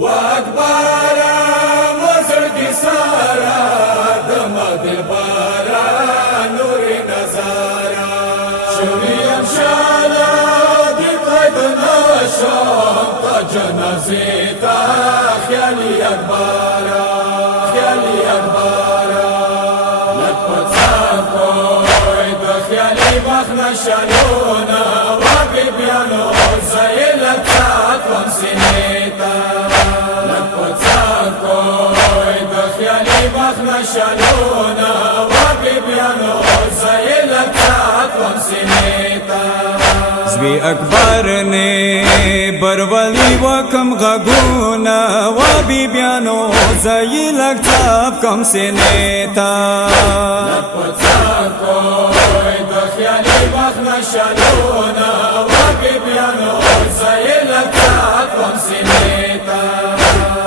واکبر مزړګي سارا دم دلبارا نور نظارا شویم شالا دی قید نشم تا جنازه تا خیالی اکبارا خیالی اکبارا لطفت کوئی دا خیالی بخنا شالونا وابی بیانو زیلت ساتوم سینیتا شالونا وابی بیانو زیلت ساتوم سینیتا زوی اکبر نے برولی وکم غگونا وابی بیانو زیلت ساتوم سینیتا لپتان کوئی دخیالی بخنا شالونا وابی بیانو زیلت ساتوم سینیتا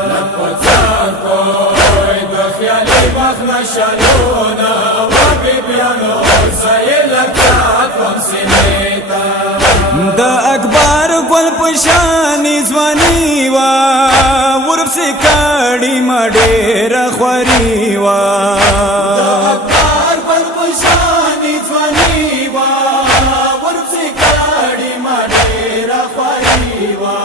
لپتان کوئی دخیالی بخنا شالونا وابی بیانو زیلت ساتوم سینیتا دا اکبر گل پشانی زوانی وا ورب سے کاڑی مڈیر خوری وا دا اکبر گل پشانی زوانی وا ورب سے کاڑی مڈیر خوری وا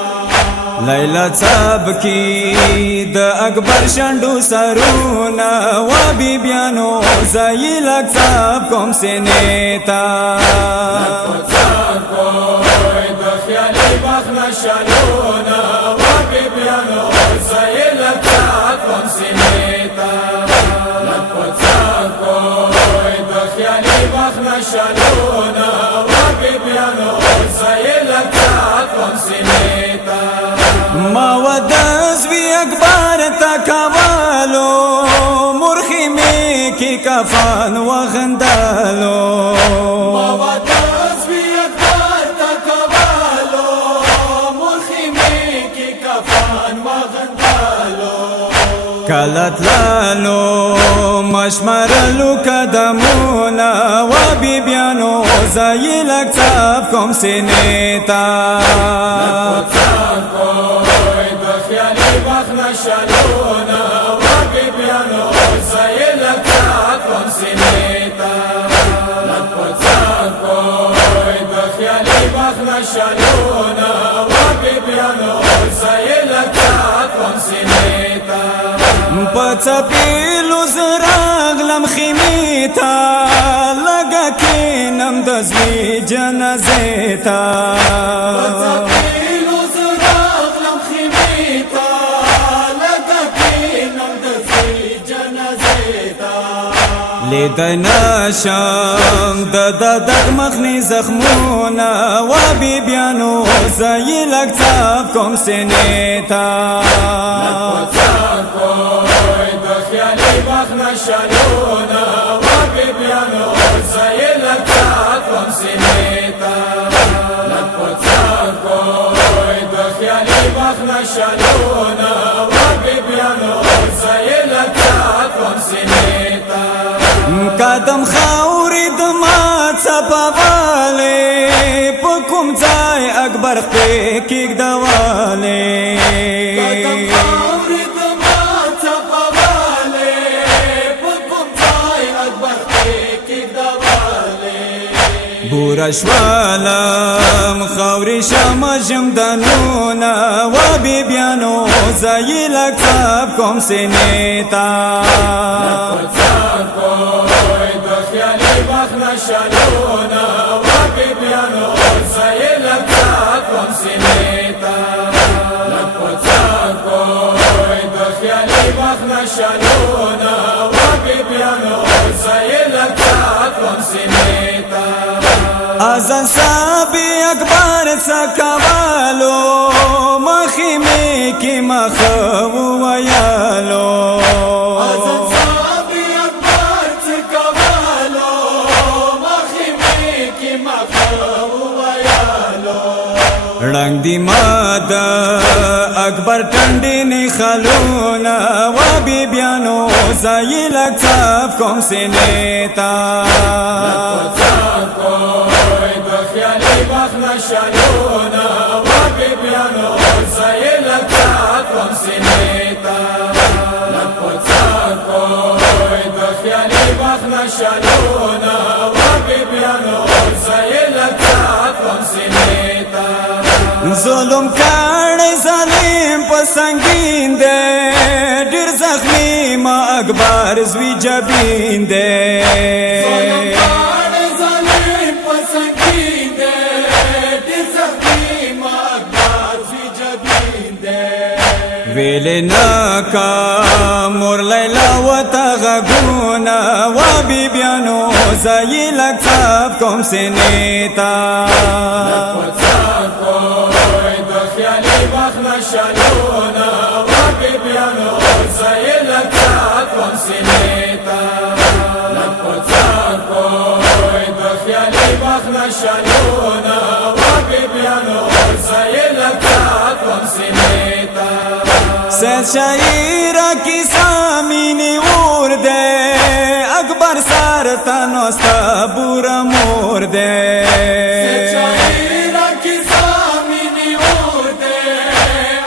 لیلا صاحب کی دا اکبر شنڈو سرونا وابی بیانو زیلک صاحب کم سے نیتا لپتان کوئی دخیالی بخنا شالونا وابی بیانو زیلت ساتوم سینیتا لپتان کوئی دخیالی بخنا شالونا وابی بیانو زیلت ساتوم سینیتا ما ودز وی اکبر تکوالو مرخی میں کی کفان وغندالو ما ودز وی اکبر تکوالو مرخی میں کی کفان وغندالو کلت لالو مشمرلو قدمونا وابی بیانو زیلک صاحب کم سینیتا لپتان کوئی دخیالی بخنا شالونا وابی بیانو زیلت ساتوم سینیتا لپتان کوئی دخیالی بخنا شالونا وابی بیانو زیلت ساتوم سینیتا پچا پیلو زراغلم خیمیتا لگا کینم دزوی جنازیتا پتپیلو زراغلم خیمیتا لگا کینم دزوی جنازیتا لیدنا شم ددد مخنی زخمونا وابی بیانو زیلک صاحب کم سینیتا لپتان کوئی دخیالی بخنا شالونا وابی بیانو زیلت ساتوم سینیتا لپتان کوئی دخیالی بخنا شالونا وابی بیانو زیلت ساتوم سینیتا قدم خاوری دما چپاواله پکم ځای اکبر پہ کیک دواله قدم خاوری دما چپاواله پکم ځای اکبر پہ کیک دواله بورشوالم خاوری شم جمدنونا وابی بیانو زیلک صاحب کم سینیتا لپتان کوئی دخیالی بخنا شالونا وابی بیانو زیلت ساتوم سینیتا لپتان کوئی دخیالی بخنا شالونا وابی بیانو زیلت ساتوم سینیتا ازن صاحبی اکبر سکوالو مخی میں کی مخو ویالو ازن صحابی اکبر چکوالو مخی میں کی مخو ویالو رنگ دی مادا اکبر ٹنڈی نی خلونا وابی بیانو زیلک صاحب کم سینیتا لپتان کوئی دخیالی بخنا شالونا وابی بیانو زیلت ساتوم کوم سینیتا لپڅاکوی د خیالي وخت نشالونه وبیبیانو زایلتا کوم سینیتا ظلم کړی ظالم په سنگین دی ډیر زخمی ما اکبر زوی جبین دی ویل ناکا مور لیلا و تا غگونا و بی بیانو زایی لکتاب کوم سینیتا لپڅاکوی د خیالي وخت نشالونه وبیبیانو زایلتا کوم سینیتا لپڅاکوی د خیالي وخت نشالونه وبیبیانو زایلتا کوم سینیتا سید شاعرہ کی سامینی اور دے اکبر سارتا نوستا بورا مور دے سید شاعرہ کی سامینی اور دے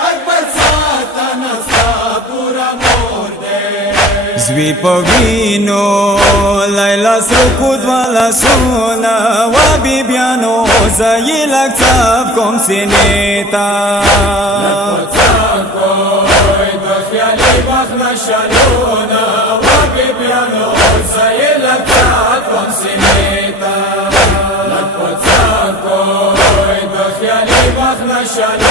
اکبر سارتا نوستا بورا مور دے زوی پوینو لیلا سرکود والا سونا و بی بیانو زایی لکتاب کوم سینیتا لپڅاکوی د خیالي وخت نشالونه وبیبیانو زایلتا کوم سینیتا لپڅاکوی د خیالي وخت نشالونه